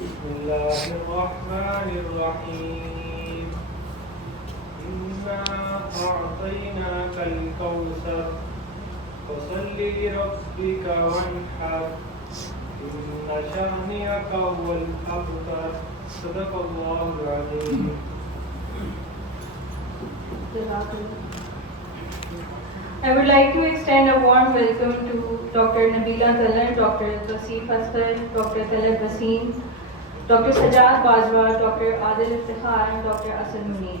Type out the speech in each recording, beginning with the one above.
بسم الله الرحمن الرحيم إنا أعطيناك الكوثر فصل لربك وانحر إن شانئك هو الأبتر صدق الله العظيم. I would like to extend a warm welcome to Dr. Nabila Talal, Dr. Tasif Asghar, Dr. Talal Basim, Dr. Sajad Bajwa, Dr. Adil Iftikhar, and Dr. Asad Munir.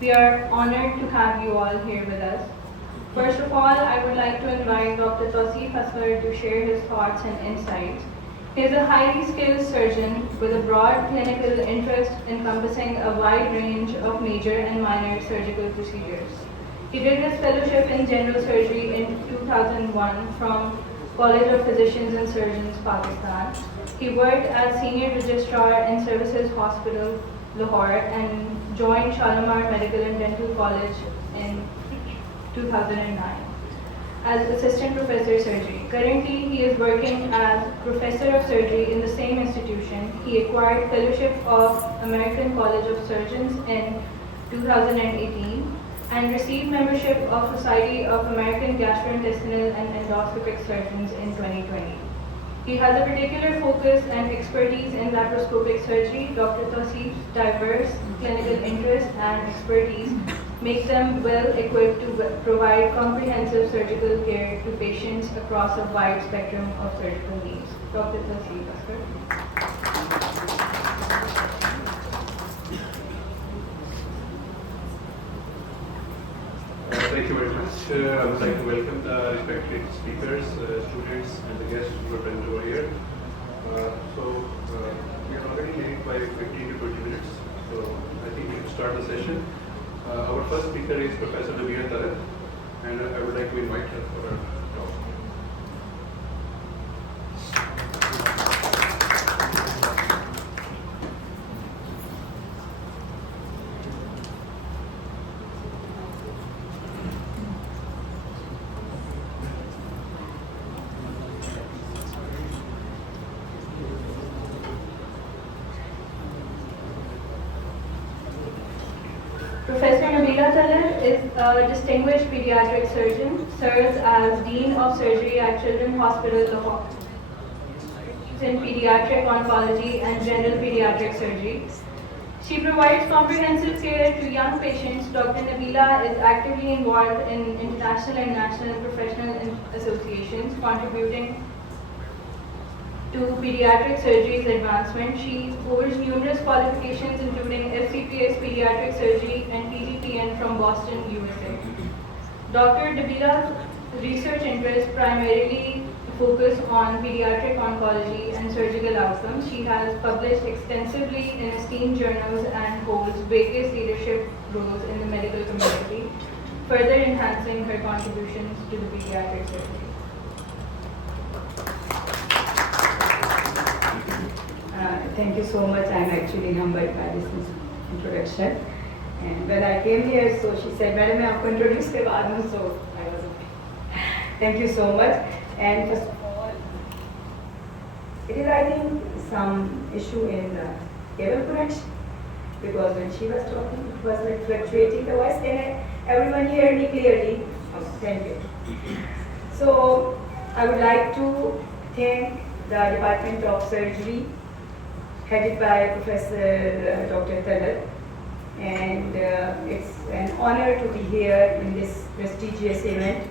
We are honored to have you all here with us. First of all, I would like to invite Dr. Tasif Asghar to share his thoughts and insights. He is a highly skilled surgeon with a broad clinical interest encompassing a wide range of major and minor surgical procedures. He did his fellowship in general surgery in 2001 from College of Physicians and Surgeons, Pakistan. He worked as Senior Registrar in Services Hospital, Lahore, and joined Shalimar Medical and Dental College in 2009 as Assistant Professor Surgery. Currently, he is working as Professor of Surgery in the same institution. He acquired Fellowship of American College of Surgeons in 2018 and received membership of Society of American Gastrointestinal and Endoscopic Surgeons in 2020. He has a particular focus and expertise in laparoscopic surgery. Dr. Tasif's diverse clinical interest and expertise make them well equipped to provide comprehensive surgical care to patients across a wide spectrum of surgical needs. Dr. Tasif Asghar. Thank you very much. I would like to welcome the respected speakers, students, and the guests who are present over here. We are already late by 15 to 20 minutes, so I think we can start the session. Our first speaker is Professor Nabila Talal, and I would like to invite her for her talk. Professor Nabila Talal is a distinguished pediatric surgeon, serves as Dean of Surgery at Children's Hospital Lahore in pediatric oncology and general pediatric surgery. She provides comprehensive care to young patients. Dr. Nabila is actively involved in international and national professional associations, contributing to pediatric surgery's advancement. She holds numerous qualifications including FCPS Pediatric Surgery and PGPN from Boston, USA. Dr. Nabila's research interests primarily focus on pediatric oncology and surgical outcomes. She has published extensively in esteemed journals and holds various leadership roles in the medical community, further enhancing her contributions to the pediatric surgery. Thank you so much. I'm actually humbled by this introduction. And when I came here, so she said, Madam, I have introduced you, so I was okay. Thank you so much. And first of all, it is, I think, some issue in the cable connection, because when she was talking, it was like fluctuating the voice. Can everyone hear me clearly? Oh, thank you. So I would like to thank the Department of Surgery, headed by Professor Dr. Talal, and it's an honor to be here in this prestigious event.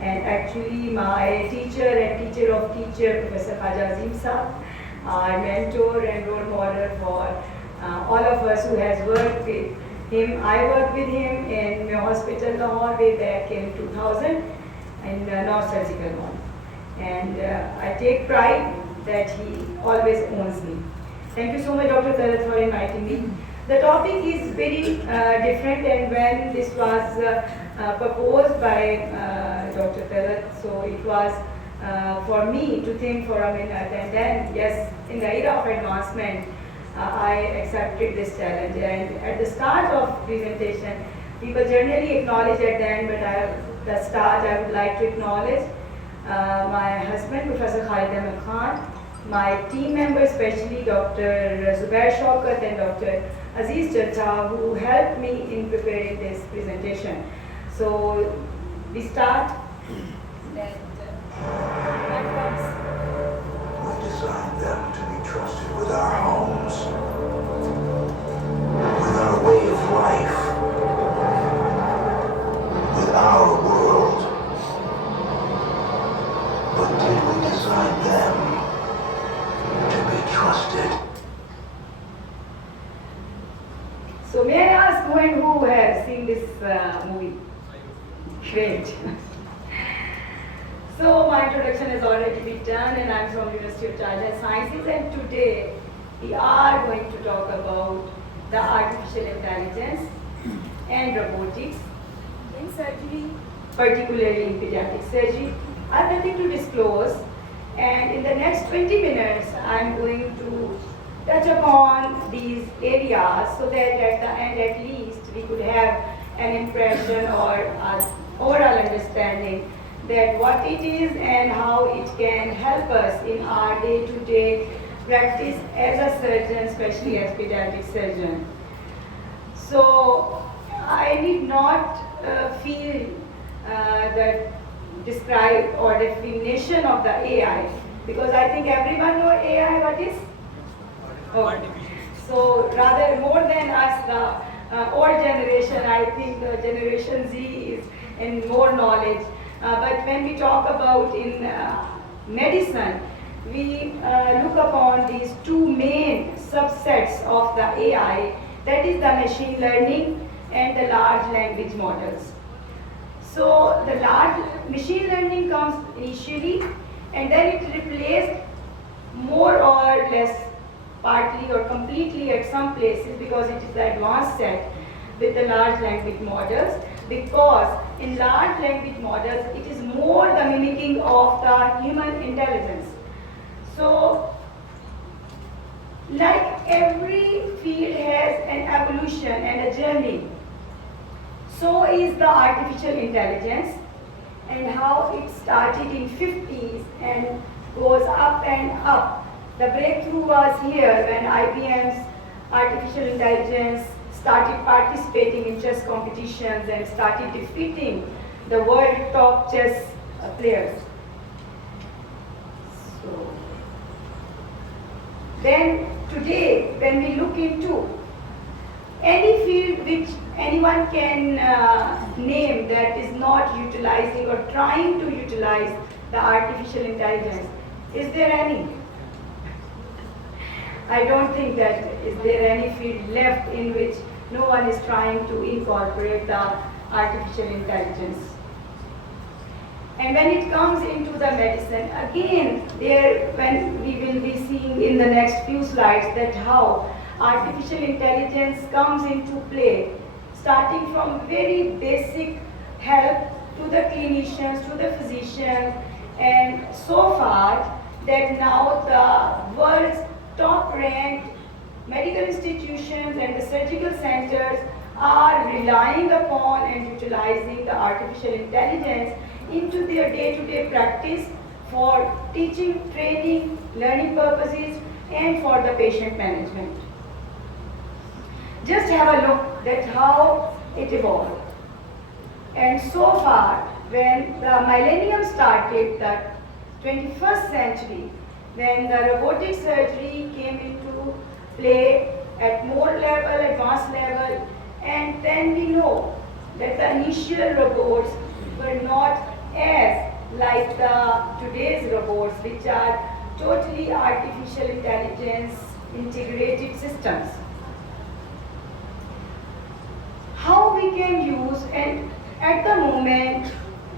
And actually, my teacher and teacher of teacher, Professor Khaja Azim Saab, our mentor and role model for all of us who has worked with him. I worked with him in Mayo Hospital, Lahore, way back in 2000, in North Surgical Ward. And I take pride that he always owns me. Thank you so much, Dr. Talal, for inviting me. The topic is very different, and when this was proposed by Dr. Talal, so it was for me to think for a minute, and then, yes, in the era of advancement, I accepted this challenge. And at the start of presentation, people generally acknowledge at the end, but at the start, I would like to acknowledge my husband, Professor Khalid Ahmed Khan, my team members, especially Dr. Zubair Shaukat and Dr. Aziz Chacha, who helped me in preparing this presentation. So we start. We designed them to be trusted with our homes, with our way of life, with our world. But did we design them to be trusted? So may I ask who has seen this movie? Great. So my introduction has already been done, and I'm from University of Child Health Sciences, and today we are going to talk about the artificial intelligence and robotics in surgery, particularly in pediatric surgery. I have nothing to disclose, and in the next 20 minutes I'm going to touch upon these areas so that at the end at least we could have an impression or an overall understanding that what it is and how it can help us in our day-to-day practice as a surgeon, especially as pediatric surgeon. So I need not feel the describe or definition of the AI, because I think everyone know AI what is? Oh. So rather more than us, the old generation, I think the generation Z is in more knowledge. But when we talk about in medicine, we look upon these two main subsets of the AI, that is the machine learning and the large language models. So the large machine learning comes initially, and then it replaced more or less partly or completely at some places, because it is the advanced set with the large language models, because in large language models it is more the mimicking of the human intelligence. So like every field has an evolution and a journey, so is the artificial intelligence, and how it started in 50s and goes up and up. The breakthrough was here when IBM's artificial intelligence started participating in chess competitions and started defeating the world top chess players. So then today, when we look into any field which anyone can name that is not utilizing or trying to utilize the artificial intelligence, is there any? I don't think that is there any field left in which no one is trying to incorporate the artificial intelligence. And when it comes into the medicine, again, when we will be seeing in the next few slides that how artificial intelligence comes into play, starting from very basic help to the clinicians, to the physicians, and so far that now the world's top-ranked medical institutions and the surgical centers are relying upon and utilizing the artificial intelligence into their day-to-day practice for teaching, training, learning purposes, and for the patient management. Just have a look at how it evolved. And so far, when the millennium started, the 21st century, when the robotic surgery came into play at more level, advanced level, and then we know that the initial robots were not as like the today's robots, which are totally artificial intelligence integrated systems. How we can use, and at the moment,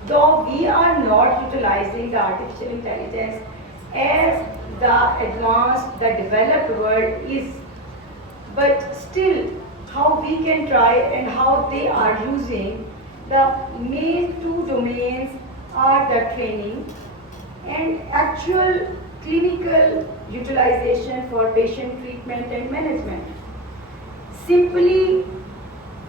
though we are not utilizing the artificial intelligence as the advanced, the developed world is, but still how we can try and how they are using, the main two domains are the training and actual clinical utilization for patient treatment and management. Simply,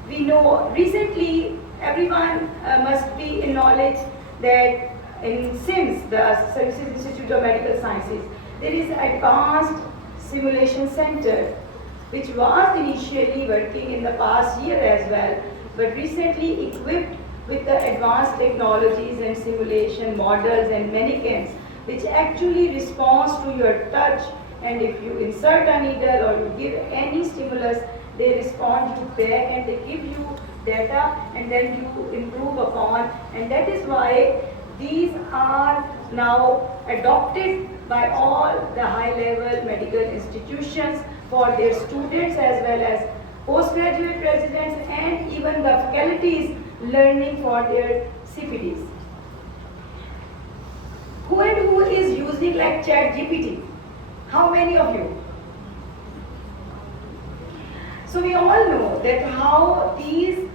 we know recently everyone must be in knowledge that in SIMS, the Services Institute of Medical Sciences, there is Advanced Simulation Center, which was initially working in the past year as well, but recently equipped with the advanced technologies and simulation models and mannequins, which actually responds to your touch, and if you insert a needle or you give any stimulus, they respond you back and they give you data and then you improve upon, and that is why these are now adopted by all the high-level medical institutions for their students as well as postgraduate residents and even the faculties learning for their CPDs. Who and who is using like ChatGPT? How many of you? So we all know that how these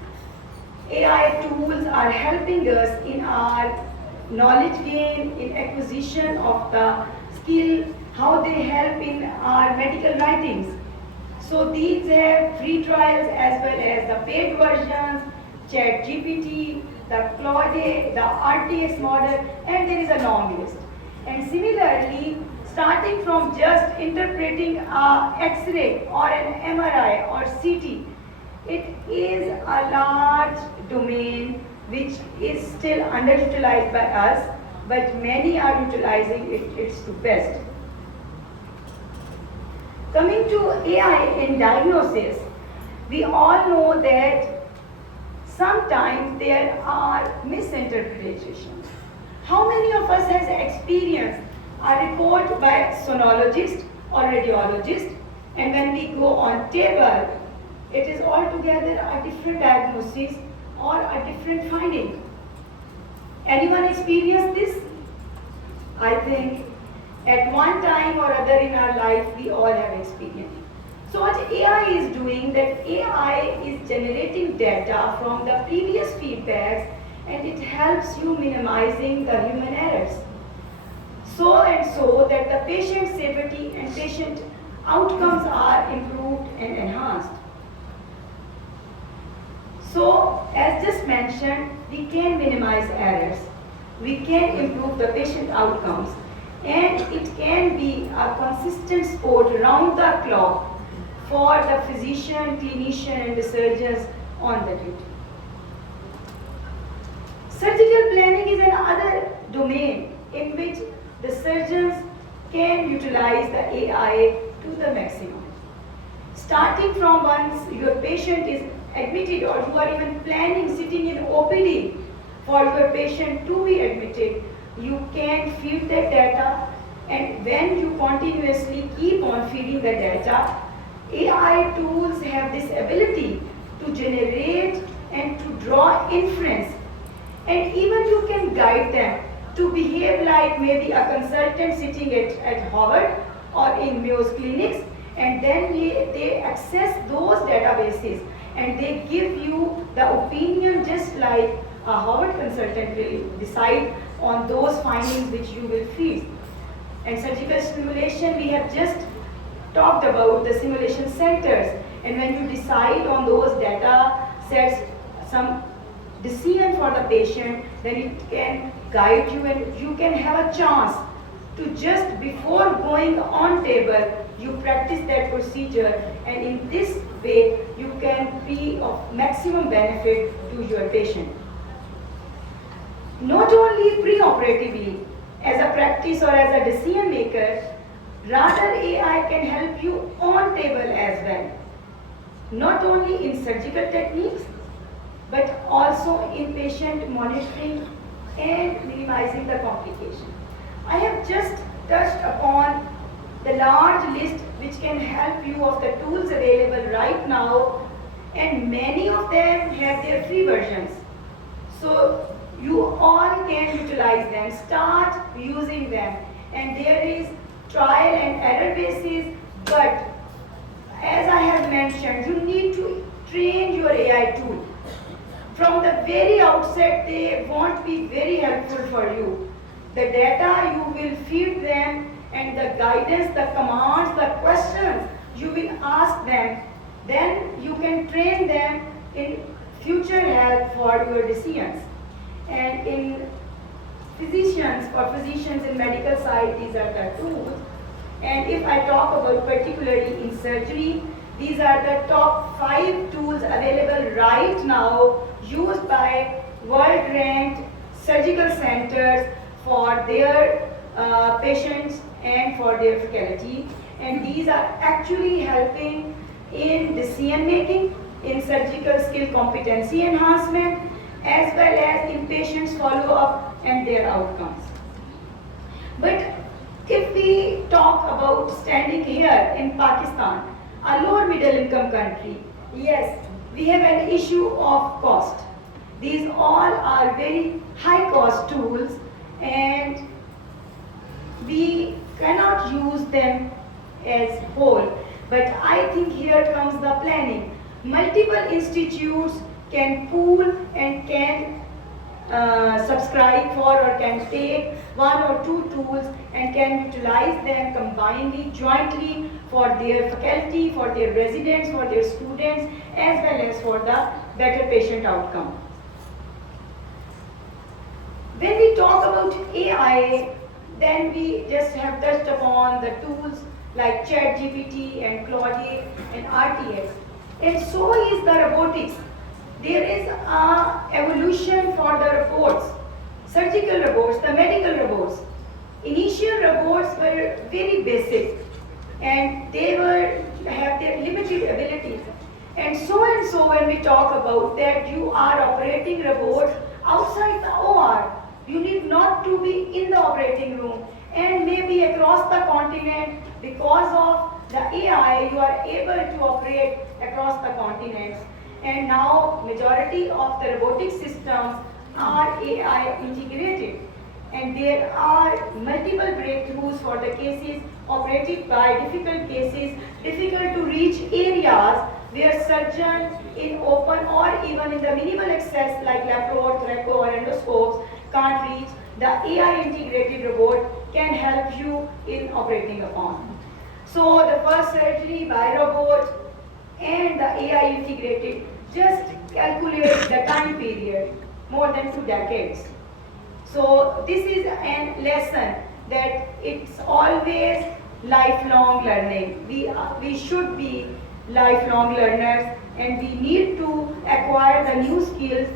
AI tools are helping us in our knowledge gain, in acquisition of the skill, how they help in our medical writings. So these have free trials as well as the paid versions, ChatGPT, the Claude, the RTX model, and there is a long list. And similarly, starting from just interpreting a X-ray or an MRI or CT, it is a large domain which is still underutilized by us, but many are utilizing it its to best. Coming to AI in diagnosis, we all know that sometimes there are misinterpretations. How many of us has experienced a report by sonologist or radiologist, and when we go on table, it is altogether a different diagnosis or a different finding? Anyone experienced this? I think at one time or other in our life, we all have experienced. So what AI is doing, that AI is generating data from the previous feedbacks and it helps you minimizing the human errors. So that the patient safety and patient outcomes are improved and enhanced. So, as just mentioned, we can minimize errors, we can improve the patient outcomes, and it can be a consistent support round the clock for the physician, clinician, and the surgeons on the duty. Surgical planning is another domain in which the surgeons can utilize the AI to the maximum. Starting from once your patient is admitted or you are even planning sitting in OPD for your patient to be admitted, you can feed that data, and when you continuously keep on feeding the data, AI tools have this ability to generate and to draw inference, and even you can guide them to behave like maybe a consultant sitting at Harvard or in Mayo's clinics, and then they access those databases and they give you the opinion just like a Harvard consultant will decide on those findings which you will feed. And surgical simulation, we have just talked about the simulation centers, and when you decide on those data sets some decision for the patient, then it can guide you and you can have a chance to just before going on table, you practice that procedure, and in this way you can be of maximum benefit to your patient. Not only pre-operatively as a practice or as a decision maker, rather AI can help you on table as well. Not only in surgical techniques, but also in patient monitoring and minimizing the complication. I have just touched upon the large list which can help you of the tools available right now, and many of them have their free versions. So you all can utilize them, start using them, and there is trial and error basis, but as I have mentioned, you need to train your AI tool. From the very outset, they won't be very helpful for you. The data you will feed them, and the guidance, the commands, the questions you will ask them, then you can train them in future help for your decisions. And for physicians in medical side, these are the tools. And if I talk about particularly in surgery, these are the top 5 tools available right now used by world-ranked surgical centers for their patients and for their faculty. And these are actually helping in decision making, in surgical skill competency enhancement, as well as in patients follow-up and their outcomes. But if we talk about standing here in Pakistan, a lower middle income country, yes, we have an issue of cost. These all are very high cost tools and we cannot use them as whole. But I think here comes the planning. Multiple institutes can pool and can subscribe for or can take 1 or 2 tools and can utilize them combinedly, jointly for their faculty, for their residents, for their students, as well as for the better patient outcome. When we talk about AI, then we just have touched upon the tools like ChatGPT and Claude and RTX. And so is the robotics. There is an evolution for the robots, surgical robots, the medical robots. Initial robots were very basic and they have their limited abilities. And so when we talk about that you are operating robots outside the OR, you need not to be in the operating room and maybe across the continent. Because of the AI, you are able to operate across the continents. And now majority of the robotic systems are AI integrated. And there are multiple breakthroughs for the cases operated by difficult cases, difficult to reach areas where surgeons in open or even in the minimal access like lapro, thoraco or endoscopes can't reach. The AI integrated robot can help you in operating upon. So the first surgery by robot and the AI integrated, just calculate the time period, more than 2 decades. So this is a lesson that it's always lifelong learning. We should be lifelong learners and we need to acquire the new skills,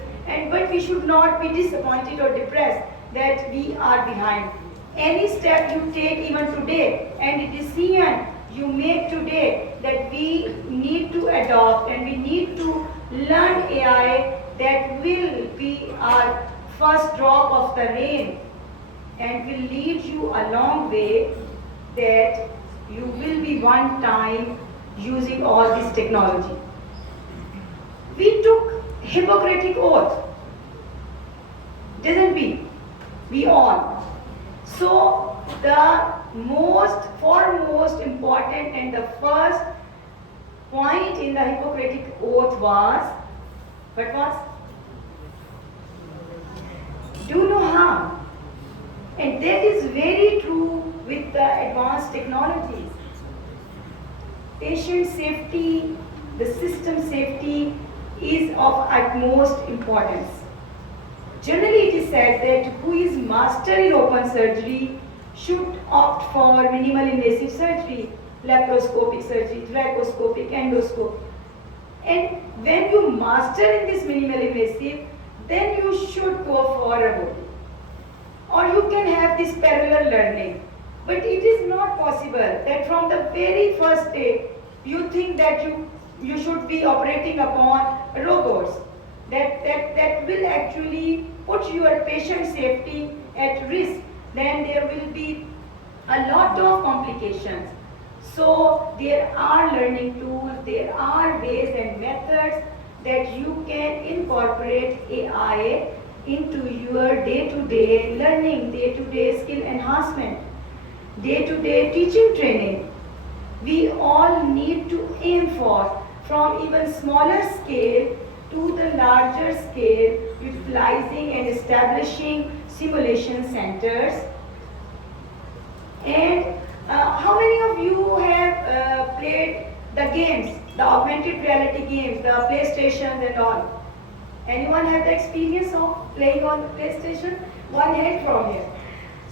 but we should not be disappointed or depressed that we are behind. Any step you take even today and a decision you make today that we need to adopt and we need to learn AI, that will be our first drop of the rain and will lead you a long way, that you will be one time using all this technology. We took Hippocratic oath, didn't we? We all. So the foremost important and the first point in the Hippocratic oath was, what was? Do no harm. And that is very true with the advanced technologies. Patient safety, the system safety is of utmost importance. Generally it is said that who is master in open surgery should opt for minimal invasive surgery, laparoscopic surgery, thoracoscopic, endoscope. And when you master in this minimal invasive, then you should go for robotic. Or you can have this parallel learning. But it is not possible that from the very first day you think that you should be operating upon robots. That will actually put your patient safety at risk. Then there will be a lot of complications. So there are learning tools, there are ways and methods that you can incorporate AI into your day-to-day learning, day-to-day skill enhancement, day-to-day teaching training. We all need to aim for from even smaller scale to the larger scale, utilizing and establishing simulation centers. And how many of you have played the games, the augmented reality games, the PlayStations and all? Anyone have the experience of playing on the PlayStation? One hand from here.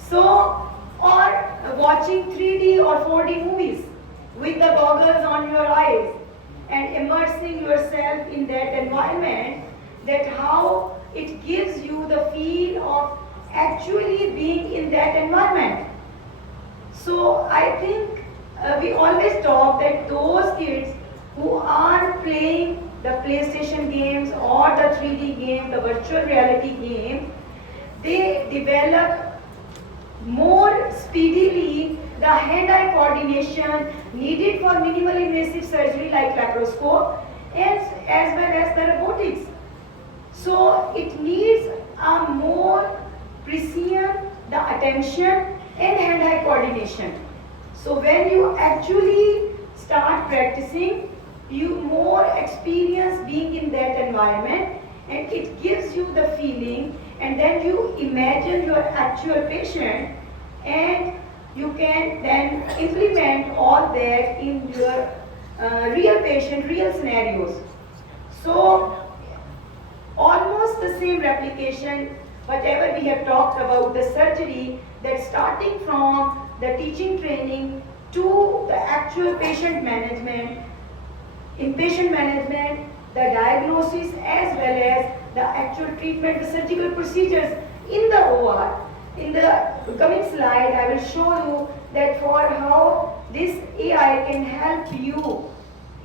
So or watching 3D or 4D movies with the goggles on your eyes and immersing yourself in that environment, that how it gives you the feel of actually being in that environment. So I think we always talk that those kids who are playing the PlayStation games or the 3D game, the virtual reality game, they develop more speedily the hand-eye coordination needed for minimal invasive surgery like laparoscope and as well as the robotics. So it needs a more precision, the attention and hand-eye coordination. So when you actually start practicing, you more experience being in that environment, and it gives you the feeling, and then you imagine your actual patient, and you can then implement all that in your real patient, real scenarios. So almost the same replication, whatever we have talked about the surgery, that starting from the teaching training to the actual patient management, inpatient management, the diagnosis as well as the actual treatment, the surgical procedures in the OR. In the coming slide, I will show you that for how this AI can help you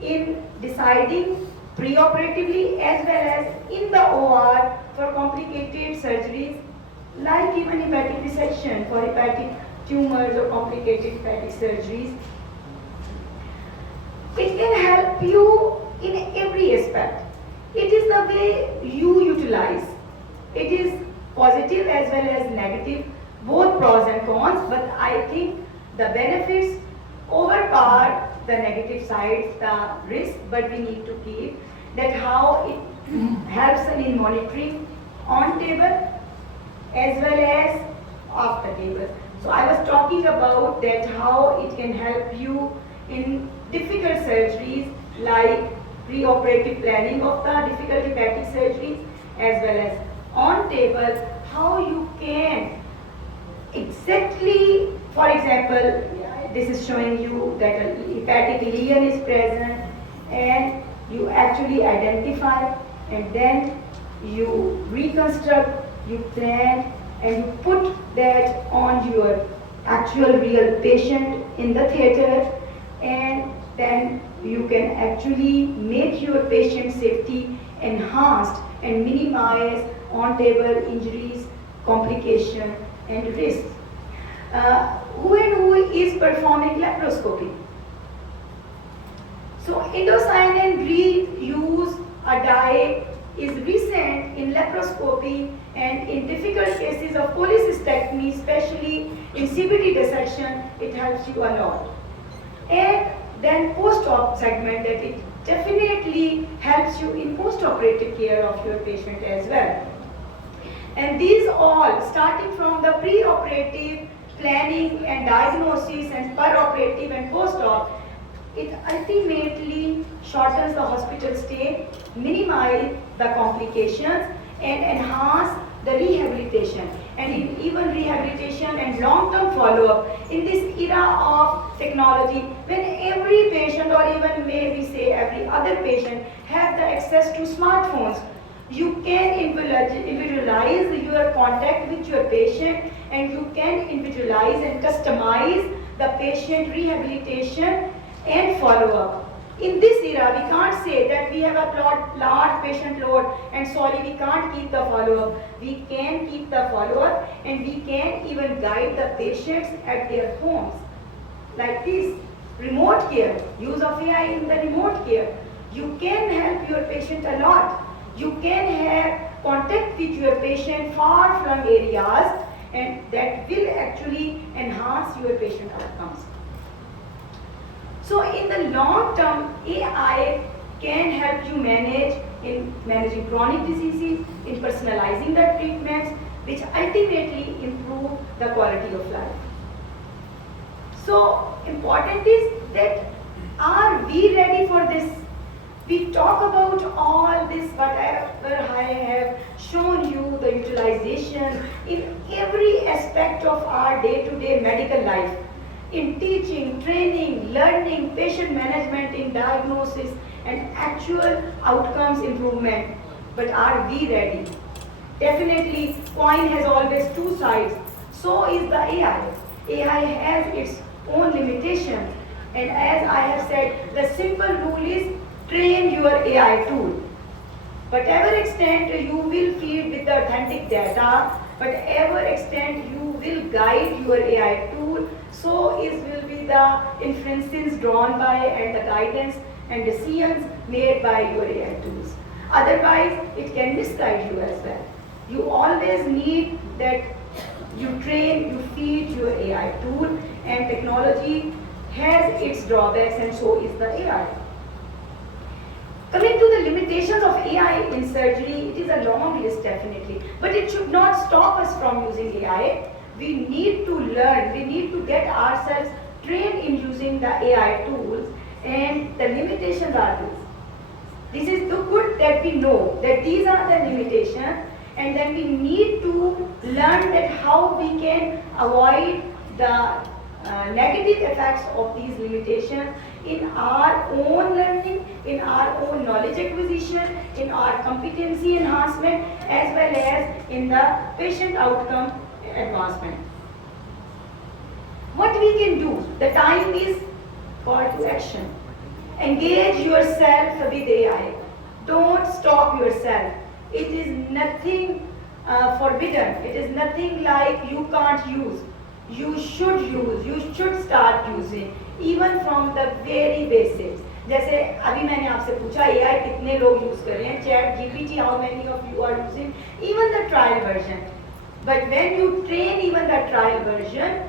in deciding preoperatively as well as in the OR for complicated surgeries like even hepatic resection for hepatic tumors or complicated hepatic surgeries. It can help you in every aspect. It is the way you utilize. It is positive as well as negative, both pros and cons, but I think the benefits overpower the negative sides, the risk, but we need to keep that how it helps in monitoring on table as well as off the table. So I was talking about that how it can help you in difficult surgeries like preoperative planning of the difficult hepatic surgeries as well as on table, how you can exactly, for example, this is showing you that a hepatic lesion is present and you actually identify and then you reconstruct, you plan and you put that on your actual real patient in the theater, and then you can actually make your patient safety enhanced and minimize on-table injuries, complication and risks. Who and who is performing laparoscopy? So indocyanine reuse a dye is recent in laparoscopy and in difficult cases of cholecystectomy, especially in CVT dissection, it helps you a lot. And then post-op segment, that it definitely helps you in post-operative care of your patient as well. And these all, starting from the pre-operative planning and diagnosis and per-operative and post-op, it ultimately shortens the hospital stay, minimize the complications and enhance the rehabilitation. And in even rehabilitation and long-term follow-up in this era of technology, when every patient or even maybe say every other patient have the access to smartphones, you can individualize your contact with your patient and you can individualize and customize the patient rehabilitation and follow-up. In this era, we can't say that we have a large patient load and sorry, we can't keep the follow-up. We can keep the follow-up and we can even guide the patients at their homes. Like this, remote care, use of AI in the remote care. You can help your patient a lot. You can have contact with your patient far from areas and that will actually enhance your patient outcomes. So in the long term, AI can help you manage in managing chronic diseases, in personalizing the treatments, which ultimately improve the quality of life. So important is that are we ready for this? We talk about all this, whatever I have shown you, the utilization in every aspect of our day-to-day medical life, in teaching, training, learning, patient management, in diagnosis and actual outcomes improvement. But are we ready? Definitely, coin has always two sides. So is the AI. AI has its own limitations. And as I have said, the simple rule is train your AI tool. Whatever extent you will feed with the authentic data, whatever extent you will guide your AI tool, so will be the inferences drawn by and the guidance and decisions made by your AI tools. Otherwise, it can misguide you as well. You always need that you train, you feed your AI tool, and technology has its drawbacks and so is the AI. Coming to the limitations of AI in surgery, it is a long list definitely, but it should not stop us from using AI. We need to learn, we need to get ourselves trained in using the AI tools, and the limitations are this. This is the good that we know that these are the limitations, and then we need to learn that how we can avoid the negative effects of these limitations in our own learning, in our own knowledge acquisition, in our competency enhancement, as well as in the patient outcome advancement. What we can do, the time is call to action. Engage yourself with AI. Don't stop yourself. It is nothing forbidden. It is nothing like you can't use. You should use. You should start using, even from the very basics. जैसे अभी मैंने आपसे पूछा AI कितने लोग use कर रहे हैं, Chat GPT, how many of you are using, even the trial version. But when you train even the trial version,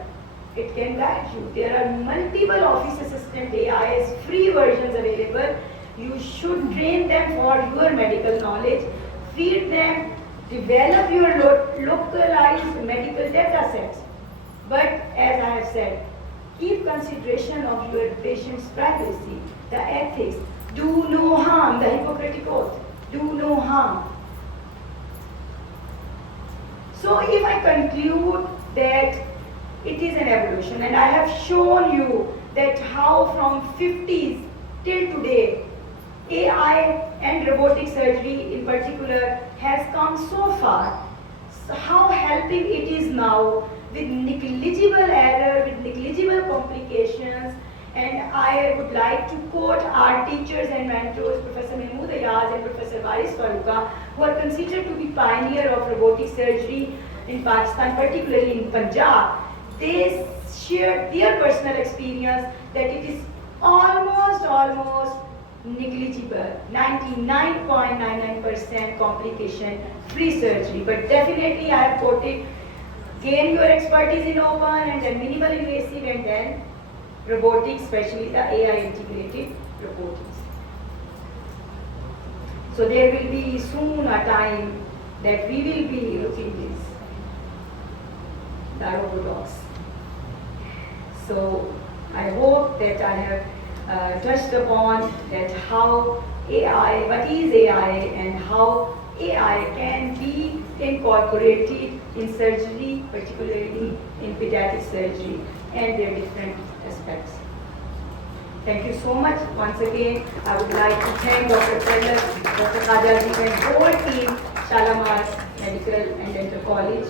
it can guide you. There are multiple office assistant AIs, free versions available. You should train them for your medical knowledge, feed them, develop your localized medical data sets. But as I have said, keep consideration of your patient's privacy, the ethics, do no harm, the Hippocratic Oath, do no harm. So if I conclude that it is an evolution, and I have shown you that how from 50s till today, AI and robotic surgery in particular has come so far. So how helping it is now with negligible error, with negligible complications. And I would like to quote our teachers and mentors, Professor Mahmood Ayaz and Professor Waris Farooqa, who are considered to be pioneer of robotic surgery in Pakistan, particularly in Punjab. They shared their personal experience that it is almost negligible, 99.99% complication free surgery. But definitely I have quoted, gain your expertise in open and then minimal invasive and then robotics, especially the AI integrated robotics. So there will be soon a time that we will be looking this, the robodocs. So I hope that I have touched upon that how AI, what is AI and how AI can be incorporated in surgery, particularly in pediatric surgery and their different aspects. Thank you so much. Once again, I would like to thank Dr. Talat, Dr. Kajaji and whole team, Shalamar Medical and Dental College